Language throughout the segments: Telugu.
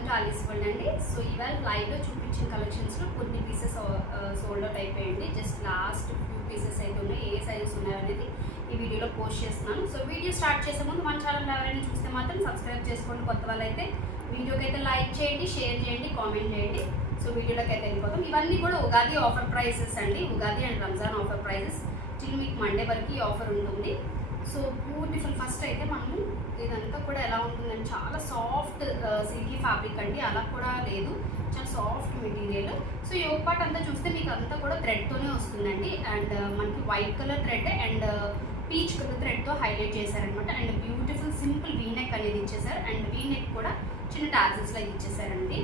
వెల్కమ్ టు ఆలీస్ వరల్డ్ అండి. సో ఇవాళ లైవ్లో చూపించిన కలెక్షన్స్లో కొన్ని పీసెస్ సోల్డ్ అవుట్ అయిపోయింది. జస్ట్ లాస్ట్ ఫ్యూ పీసెస్ అయితే ఉన్నాయి. ఏ సైజెస్ ఉన్నాయనేది ఈ వీడియోలో పోస్ట్ చేస్తున్నాను. సో వీడియో స్టార్ట్ చేసే ముందు మన ఛానల్ ఎవరైనా చూస్తే మాత్రం సబ్స్క్రైబ్ చేసుకోండి. కొత్త వాళ్ళైతే వీడియోకి అయితే లైక్ చేయండి, షేర్ చేయండి, కామెంట్ చేయండి. సో వీడియోలోకి అయితే వెళ్ళిపోతాం. ఇవన్నీ కూడా ఉగాది ఆఫర్ ప్రైసెస్ అండి. Ugadi and Ramzan offer prices till మీకు మండే వరకు ఈ ఆఫర్ ఉంటుంది. So beautiful. ఫస్ట్ అయితే మనము ఇదంతా కూడా ఎలా ఉంటుందండి, చాలా సాఫ్ట్ సిల్కీ ఫ్యాబ్రిక్ అండి. అలా కూడా లేదు, చాలా సాఫ్ట్ మెటీరియల్. సో ఈ ఒక పార్ట్ అంతా చూస్తే మీకు అంతా కూడా థ్రెడ్తోనే వస్తుందండి. అండ్ మనకి white colour thread and peach colour థ్రెడ్తో హైలైట్ చేశారనమాట. And beautiful simple V neck అనేది ఇచ్చేసారు. అండ్ వీ నెక్ కూడా చిన్న టాజిల్స్ లాగా ఇచ్చేసారండి.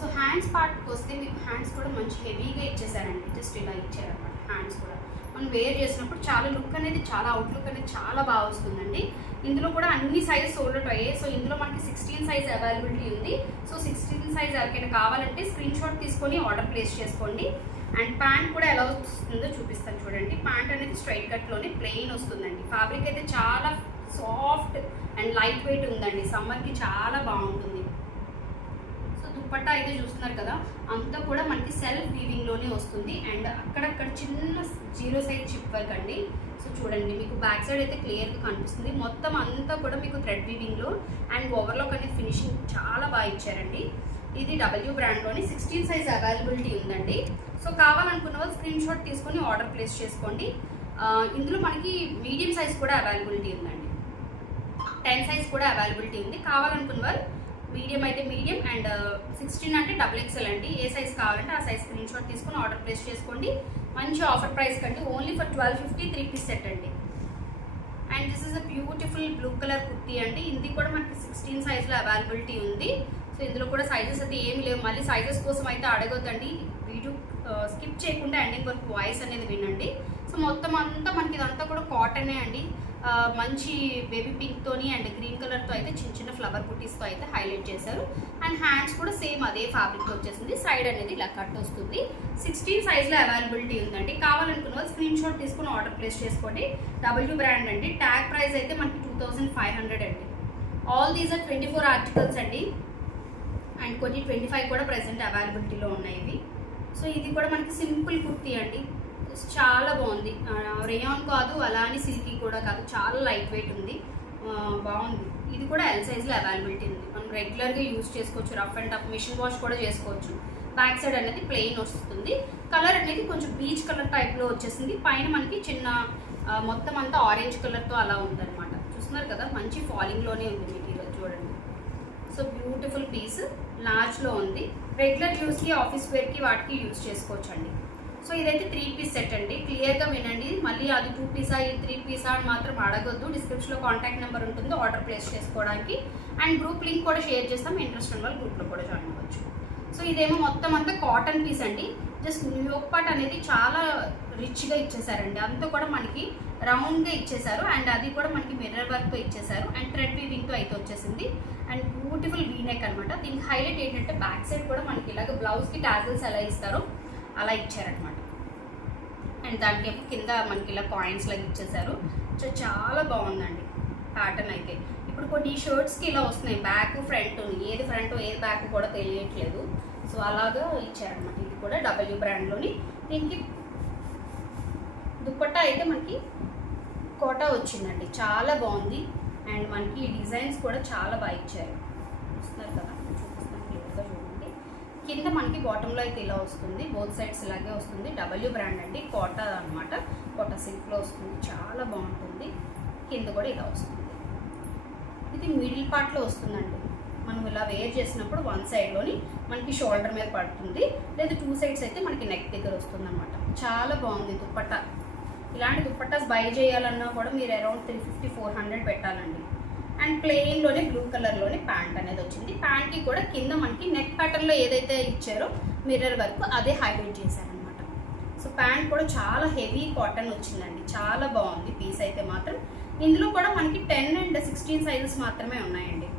సో హ్యాండ్స్ పార్ట్కి వస్తే మీకు హ్యాండ్స్ కూడా మంచి హెవీగా ఇచ్చేసారండి. జస్ట్ ఇలా ఇచ్చారనమాట. హ్యాండ్స్ కూడా మనం వేర్ చేసినప్పుడు చాలా లుక్ అనేది, చాలా అవుట్లుక్ అనేది చాలా బాగా వస్తుందండి. ఇందులో కూడా అన్ని సైజెస్ సోల్డ్ అవుట్ అయ్యాయి. సో ఇందులో మనకి 16 సైజ్ అవైలబిలిటీ ఉంది. సో 16 సైజ్ ఎవరికైనా కావాలంటే స్క్రీన్ షాట్ తీసుకొని ఆర్డర్ ప్లేస్ చేసుకోండి. అండ్ ప్యాంట్ కూడా ఎలా వస్తుందో చూపిస్తాను చూడండి. ప్యాంట్ అనేది స్ట్రైట్ కట్లోనే ప్లెయిన్ వస్తుందండి. ఫ్యాబ్రిక్ అయితే చాలా సాఫ్ట్ అండ్ లైట్ వెయిట్ ఉందండి. సమ్మర్కి చాలా బాగుంటుంది. దుపట్టా అయితే చూస్తున్నారు కదా, అంతా కూడా మనకి సెల్ఫ్ వీవింగ్లోనే వస్తుంది. అండ్ అక్కడక్కడ చిన్న 0 సైజ్ చిప్ వర్క్ అండి. సో చూడండి, మీకు బ్యాక్ సైడ్ అయితే క్లియర్గా కనిపిస్తుంది. మొత్తం అంతా కూడా మీకు థ్రెడ్ వీవింగ్లో అండ్ ఓవర్లాక్ అనేది ఫినిషింగ్ చాలా బాగా ఇచ్చారండి. ఇది W బ్రాండ్లోని 16 సైజ్ అవైలబిలిటీ ఉందండి. సో కావాలనుకున్న వాళ్ళు స్క్రీన్ షాట్ తీసుకొని ఆర్డర్ ప్లేస్ చేసుకోండి. ఇందులో మనకి మీడియం సైజ్ కూడా అవైలబిలిటీ ఉందండి. 10 సైజ్ కూడా అవైలబిలిటీ ఉంది. కావాలనుకున్న వాళ్ళు మీడియం అయితే మీడియం అండ్ 16 అంటే XXL అండి. ఏ సైజ్ కావాలంటే ఆ సైజ్ స్క్రీన్ షాట్ తీసుకొని ఆర్డర్ ప్లేస్ చేసుకోండి. మంచి ఆఫర్ ప్రైస్ కండి. ఓన్లీ ఫర్ 1250 3 పీస్ సెట్ అండి. And this is a beautiful blue colour kurti అండి. ఇది కూడా మనకి 16 సైజ్లో అవైలబిలిటీ ఉంది. సో ఇందులో కూడా సైజెస్ అయితే ఏమి లేవు. మళ్ళీ సైజెస్ కోసం అయితే అడగొద్దండి. వీడియో స్కిప్ చేయకుండా ఎండింగ్ వరకు వాయిస్ అనేది వినండి. సో మొత్తం అంతా మనకి ఇదంతా కూడా కాటనే అండి. మంచి బేబీ పింక్తోని అండ్ గ్రీన్ కలర్తో అయితే చిన్న చిన్న ఫ్లవర్ బుటీస్తో అయితే హైలైట్ చేశారు. అండ్ హ్యాండ్స్ కూడా సేమ్ అదే ఫ్యాబ్రిక్తో వచ్చేసింది. సైడ్ అనేది ఇలా కట్ వస్తుంది. 16 సైజ్లో అవైలబిలిటీ ఉందండి. కావాలనుకున్న వాళ్ళు స్క్రీన్ షాట్ తీసుకుని ఆర్డర్ ప్లేస్ చేసుకోండి. W బ్రాండ్ అండి. ట్యాగ్ ప్రైస్ అయితే మనకి 2500 అండి. ఆల్ దీస్ ఆర్ 24 ఆర్టికల్స్ అండి. అండ్ కొన్ని 25 కూడా ప్రెసెంట్ అవైలబిలిటీలో ఉన్నాయి ఇవి. సో ఇది కూడా మనకి సింపుల్ కుర్తీ అండి. చాలా బాగుంది. రేయాన్ కాదు, అలా అని సిల్కీ కూడా కాదు, చాలా లైట్ వెయిట్ ఉంది. బాగుంది. ఇది కూడా L సైజ్లో అవైలబిలిటీ ఉంది. మనం రెగ్యులర్గా యూజ్ చేసుకోవచ్చు. Rough and tough machine wash కూడా చేసుకోవచ్చు. బ్యాక్ సైడ్ అనేది ప్లెయిన్ వస్తుంది. కలర్ అనేది కొంచెం బీచ్ కలర్ టైప్లో వచ్చేసింది. పైన మనకి చిన్న మొత్తం అంతా ఆరెంజ్ కలర్తో అలా ఉందన్నమాట. చూస్తున్నారు కదా, మంచి ఫాలింగ్లోనే ఉంది మెటీరియల్ చూడండి. సో బ్యూటిఫుల్ పీస్ లార్జ్లో ఉంది. రెగ్యులర్ యూస్కి, ఆఫీస్ వేర్కి వాటికి యూజ్ చేసుకోవచ్చు అండి. సో ఇదైతే 3 పీస్ సెట్ అండి. క్లియర్గా వినండి. మళ్ళీ అది 2 పీసా, ఇది 3 పీసా అని మాత్రం అడగొద్దు. డిస్క్రిప్షన్లో కాంటాక్ట్ నెంబర్ ఉంటుంది ఆర్డర్ ప్లేస్ చేసుకోవడానికి. అండ్ గ్రూప్ లింక్ కూడా షేర్ చేస్తాం. ఇంట్రెస్ట్ ఉన్న వాళ్ళు గ్రూప్లో కూడా జాయిన్ అవ్వచ్చు. సో ఇదేమో మొత్తం అంతా కాటన్ పీస్ అండి. జస్ట్ యోక్ పార్ట్ అనేది చాలా రిచ్గా ఇచ్చేసారండి. అంతా కూడా మనకి రౌండ్గా ఇచ్చేసారు. అండ్ అది కూడా మనకి మిర్రర్ వర్క్తో ఇచ్చేసారు. అండ్ థ్రెడ్ వీవింగ్తో అయితే వచ్చేసింది. అండ్ బ్యూటిఫుల్ వీ నెక్ అనమాట. దీనికి హైలైట్ ఏంటంటే బ్యాక్ సైడ్ కూడా మనకి ఇలాగ బ్లౌజ్కి టాజిల్స్ ఎలా ఇస్తారో అలా ఇచ్చారనమాట. అండ్ దానికి కింద మనకి ఇలా కాయిన్స్ లాగా ఇచ్చేసారు. సో చాలా బాగుందండి ప్యాటర్న్ అయితే. ఇప్పుడు కొన్ని షర్ట్స్కి ఇలా వస్తున్నాయి, బ్యాక్ ఫ్రంట్, ఏది ఫ్రంట్ ఏది బ్యాక్ కూడా తెలియట్లేదు. సో అలాగా ఇచ్చారనమాట. ఇది కూడా W బ్రాండ్లోని. దీనికి దుపట్టా అయితే మనకి కోటా వచ్చిందండి. చాలా బాగుంది. అండ్ మనకి ఈ డిజైన్స్ కూడా చాలా బాగా ఇచ్చారు. చూస్తున్నారు కదా, చూపిస్తాను క్లియర్గా చూడండి. కింద మనకి బాటంలో అయితే ఇలా వస్తుంది. బోత్ సైడ్స్ ఇలాగే వస్తుంది. W బ్రాండ్ అండి. కోటా అనమాట. కోటా సిల్క్లో వస్తుంది. చాలా బాగుంటుంది. కింద కూడా ఇలా వస్తుంది. ఇది మిడిల్ పార్ట్లో వస్తుందండి. మనం ఇలా వేర్ చేసినప్పుడు 1 సైడ్లోని మనకి షోల్డర్ మీద పడుతుంది, లేదా 2 సైడ్స్ అయితే మనకి నెక్ దగ్గర వస్తుంది అనమాట. చాలా బాగుంది దుపట్టా. ఇలాంటి దుపట్టాస్ బై చేయాలన్నా కూడా మీరు అరౌండ్ 350-400 పెట్టాలండి. అండ్ ప్లెయిన్లోనే బ్లూ కలర్లోనే ప్యాంట్ అనేది వచ్చింది. ప్యాంట్కి కూడా కింద మనకి నెక్ ప్యాటర్న్లో ఏదైతే ఇచ్చారో మిర్రర్ వర్క్ అదే హైలైట్ చేశారనమాట. సో ప్యాంట్ కూడా చాలా హెవీ కాటన్ వచ్చిందండి. చాలా బాగుంది పీస్ అయితే మాత్రం. ఇందులో కూడా మనకి 10 అండ్ 16 సైజెస్ మాత్రమే ఉన్నాయండి.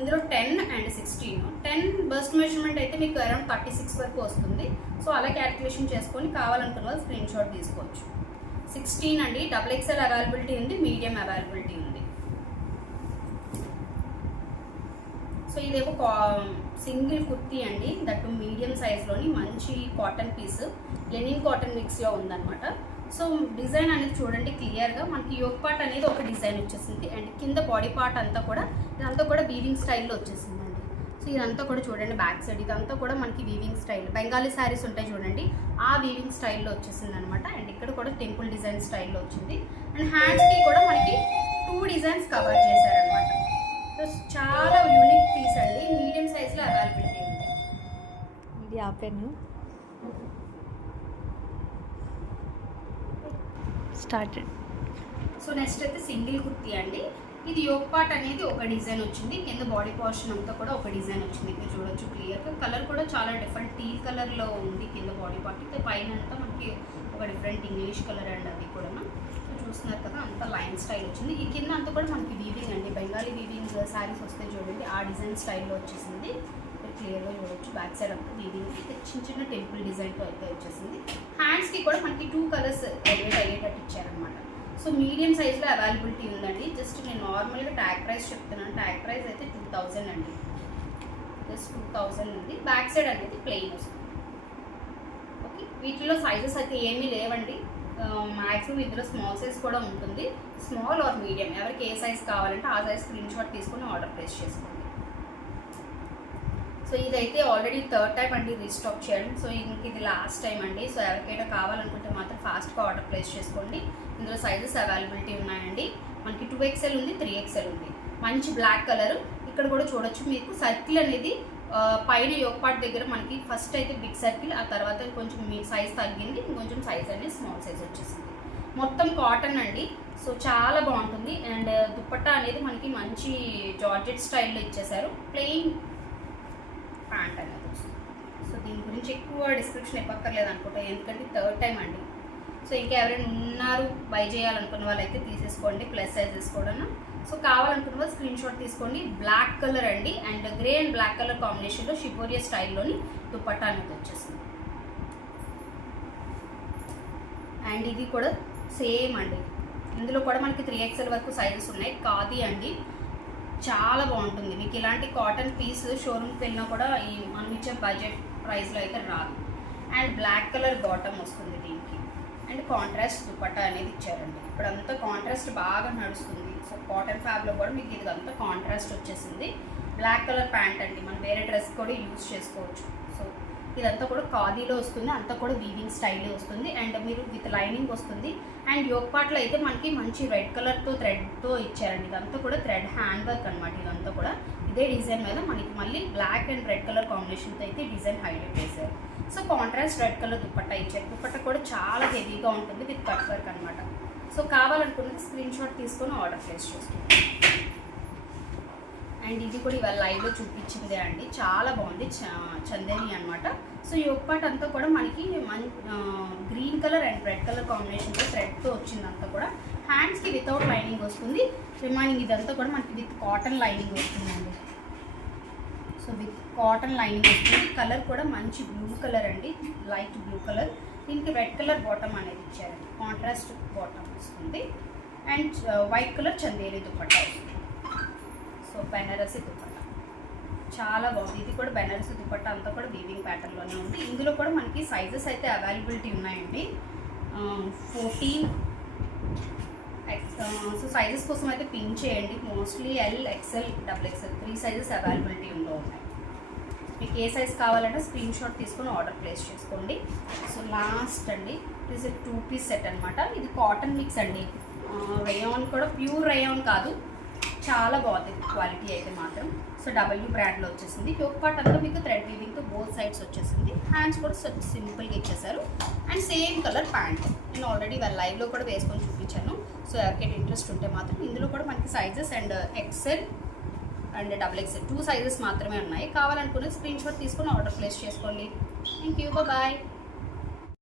ఇందులో 10 అండ్ 16. 10 బస్ట్ మెజర్మెంట్ అయితే మీకు అరౌండ్ 36 వరకు వస్తుంది. సో అలా క్యాలిక్యులేషన్ చేసుకొని కావాలనుకున్న వాళ్ళు స్క్రీన్ షాట్ తీసుకోవచ్చు. 16 అండి. XXL అవైలబిలిటీ ఉంది, మీడియం అవైలబిలిటీ ఉంది. సో ఇదేమో సింగిల్ కుర్తీ అండి, దట్టు మీడియం సైజ్లోని మంచి కాటన్ పీస్, లెనిన్ కాటన్ మిక్స్లో ఉందన్నమాట. సో డిజైన్ అనేది చూడండి క్లియర్గా, మనకి యోక్ పార్ట్ అనేది ఒక డిజైన్ వచ్చేసింది అండ్ కింద బాడీ పార్ట్ అంతా కూడా ఇదంతా కూడా వీవింగ్ స్టైల్లో వచ్చేసిందండి. సో ఇదంతా కూడా చూడండి బ్యాక్ సైడ్ ఇదంతా కూడా మనకి వీవింగ్ స్టైల్, బెంగాలీ శారీస్ ఉంటాయి చూడండి ఆ వీవింగ్ స్టైల్లో వచ్చేసింది అనమాట. అండ్ ఇక్కడ కూడా టెంపుల్ డిజైన్ స్టైల్లో వచ్చింది. అండ్ హ్యాండ్స్కి కూడా మనకి 2 డిజైన్స్ కవర్ చేశారనమాట. సో చాలా యూనిక్ పీస్ అండి, మీడియం సైజ్లో అవైలబిలిటీ ఉంది. ఇది ఆపాను స్టార్టెడ్. సో నెక్స్ట్ అయితే సింగిల్ కుర్తీ అండి. ఇది యోక్ పార్ట్ అనేది ఒక డిజైన్ వచ్చింది, కింద బాడీ పోర్షన్ అంతా కూడా ఒక డిజైన్ వచ్చింది. ఇక్కడ చూడొచ్చు క్లియర్గా, కలర్ కూడా చాలా డిఫరెంట్ టీల్ కలర్లో ఉంది కింద బాడీ పార్ట్. అయితే పైన అంతా మనకి ఒక డిఫరెంట్ ఇంగ్లీష్ కలర్ అండ్ అది కూడా చూస్తున్నారు కదా, అంతా లైన్ స్టైల్ వచ్చింది. ఈ కింద అంతా కూడా మనకి వీవింగ్ అండి, బెంగాలీ వీవింగ్ శారీస్ వస్తే చూడండి ఆ డిజైన్ స్టైల్లో వచ్చేసింది. క్లియర్గా చూడొచ్చు బ్యాక్ సైడ్ అంతా వీవింగ్ చిన్న చిన్న టెంపుల్ డిజైన్తో అయితే వచ్చేసింది. హ్యాండ్స్కి కూడా మనకి 2 కలర్స్ ఎలివేట్ అయ్యేటట్టు ఇచ్చారనమాట. సో మీడియం సైజ్లో అవైలబిలిటీ ఉందండి. జస్ట్ నేను నార్మల్గా ట్యాగ్ ప్రైస్ చెప్తున్నాను, ట్యాగ్ ప్రైస్ అయితే 2000 అండి, జస్ట్ 2000 ఉంది. బ్యాక్ సైడ్ అనేది ప్లెయిన్ వస్తుంది. ఓకే, వీటిలో సైజెస్ అయితే ఏమీ లేవండి, మ్యాక్సిమం ఇందులో స్మాల్ సైజ్ కూడా ఉంటుంది. స్మాల్ ఆర్ మీడియం ఎవరికి ఏ సైజ్ కావాలంటే ఆ సైజ్ స్క్రీన్ షాట్ తీసుకొని ఆర్డర్ ప్లేస్ చేసుకోండి. సో ఇదైతే ఆల్రెడీ 3rd టైం అండి రీస్టాక్ చేయడం. సో ఇంక ఇది లాస్ట్ టైం అండి. సో ఎవరికైనా కావాలనుకుంటే మాత్రం ఫాస్ట్గా ఆర్డర్ ప్లేస్ చేసుకోండి. ఇందులో సైజెస్ అవైలబిలిటీ ఉన్నాయండి. మనకి 2XL ఉంది, 3XL ఉంది. మంచి బ్లాక్ కలర్. ఇక్కడ కూడా చూడొచ్చు మీకు సర్కిల్ అనేది పైన యోక్ పార్ట్ దగ్గర మనకి ఫస్ట్ అయితే బిగ్ సర్కిల్, ఆ తర్వాత కొంచెం మీ సైజ్ తగ్గింది, ఇంకొంచెం సైజ్ అనేది స్మాల్ సైజ్ వచ్చేసింది. మొత్తం కాటన్ అండి. సో చాలా బాగుంటుంది. అండ్ దుపట్టా అనేది మనకి మంచి జార్జెట్ స్టైల్లో ఇచ్చేసారు. ప్లెయిన్ ప్యాంట్ అనేది వస్తుంది. సో దీని గురించి ఎక్కువ డిస్క్రిప్షన్ ఇవ్వక్కర్లేదు అనుకుంటా, ఎందుకంటే 3rd టైం అండి. సో ఇంకా ఎవరైనా ఉన్నారు బై చేయాలనుకున్న వాళ్ళైతే తీసేసుకోండి, ప్లస్ సైజెస్ కూడా. సో కావాలనుకున్న వాళ్ళు స్క్రీన్ షాట్ తీసుకోండి. బ్లాక్ కలర్ అండి, and grey and black colour కాంబినేషన్లో షిబోరియా స్టైల్లోని దుపట్టా అనేది వచ్చేసింది. అండ్ ఇది కూడా సేమ్ అండి, ఇందులో కూడా మనకి 3XL వరకు సైజెస్ ఉన్నాయి. ఖాదీ అండి, చాలా బాగుంటుంది. మీకు ఇలాంటి కాటన్ పీస్ షోరూమ్కి వెళ్ళినా కూడా ఈ మనం ఇచ్చే బడ్జెట్ ప్రైస్లో అయితే రాదు. అండ్ బ్లాక్ కలర్ బాటమ్ వస్తుంది దీనికి. అండ్ కాంట్రాస్ట్ దుపట్టా అనేది ఇచ్చారండి. ఇప్పుడంతా కాంట్రాస్ట్ బాగా నడుస్తుంది. సో కాటన్ ఫ్యాబ్లో కూడా మీకు ఇది అంతా కాంట్రాస్ట్ వచ్చేసింది. బ్లాక్ కలర్ ప్యాంట్ అండి, మనం వేరే డ్రెస్ కూడా యూజ్ చేసుకోవచ్చు. సో ఇదంతా కూడా ఖాదీలో వస్తుంది, అంతా కూడా వీవింగ్ స్టైల్లో వస్తుంది. అండ్ మీరు విత్ లైనింగ్ వస్తుంది. అండ్ యోక్ పార్ట్లో అయితే మనకి మంచి రెడ్ కలర్తో థ్రెడ్తో ఇచ్చారండి. ఇదంతా కూడా థ్రెడ్ హ్యాండ్ వర్క్ అనమాట. ఇదంతా కూడా ఇదే డిజైన్ మీద మనకి మళ్ళీ బ్లాక్ అండ్ రెడ్ కలర్ కాంబినేషన్తో అయితే డిజైన్ హైలైట్ చేశారు. So contrast red colour dupatta ఇచ్చారు. దుపట్టా కూడా చాలా హెవీగా ఉంటుంది విత్ కట్ వర్క్ అనమాట. సో కావాలనుకున్నది స్క్రీన్ షాట్ తీసుకొని ఆర్డర్ ప్లేస్ చేసుకోండి. అండ్ ఇది కూడా ఇవాళ లైవ్లో చూపించిందే అండి, చాలా బాగుంది, చందేరి అనమాట. సో ఈ యోక్ పార్ట్ అంతా కూడా మనకి green colour and red colour కాంబినేషన్తో థ్రెడ్తో వచ్చింది. అంతా కూడా హ్యాండ్స్కి వితౌట్ లైనింగ్ వస్తుంది. రిమైనింగ్ ఇదంతా కూడా మనకి విత్ కాటన్ లైనింగ్ వస్తుందండి. సో విత్ కాటన్ లైనింగ్ వస్తుంది. కలర్ కూడా మంచి బ్లూ కలర్ అండి, లైట్ బ్లూ కలర్. దీనికి రెడ్ కలర్ బాటమ్ అనేది ఇచ్చారండి, కాంట్రాస్ట్ బాటమ్ వస్తుంది. And white colour Chanderi dupatta వస్తుంది. సో బెనారసి దుపట్టా చాలా బాగుంది. ఇది కూడా బెనారసి దుపట్టా అంతా కూడా వీవింగ్ ప్యాటర్న్లోనే ఉంది. ఇందులో కూడా మనకి సైజెస్ అయితే అవైలబిలిటీ ఉన్నాయండి, 14. సో సైజెస్ కోసం అయితే పింక్ చేయండి. Mostly L, XL, XXL 3 sizes availability ఉన్నాయి. మీకు ఏ సైజ్ కావాలంటే స్క్రీన్ షాట్ తీసుకొని ఆర్డర్ ప్లేస్ చేసుకోండి. సో లాస్ట్ అండి, ఇట్ ఈస్ 2 పీస్ సెట్ అనమాట. ఇది కాటన్ మిక్స్ అండి, రేయాన్ కూడా ప్యూర్ రేయాన్ కాదు, చాలా బాగుంది క్వాలిటీ అయితే మాత్రం. సో W బ్రాండ్లో వచ్చేసింది. యోక్ పార్ట్ అంతా మీకు థ్రెడ్ వీవింగ్తో బోత్ సైడ్స్ వచ్చేసింది. హ్యాండ్స్ కూడా సింపుల్గా ఇచ్చేసారు. అండ్ సేమ్ కలర్ ప్యాంట్ నేను ఆల్రెడీ వాళ్ళ లైవ్లో కూడా వేసుకొని చూపించాను. సో ఎవరికైనా ఇంట్రెస్ట్ ఉంటే మాత్రం ఇందులో కూడా మనకి sizes and XL and XXL 2 sizes మాత్రమే ఉన్నాయి. కావాలనుకునే స్క్రీన్ షాట్ తీసుకొని ఆర్డర్ ప్లేస్ చేసుకోండి. Thank you, bye.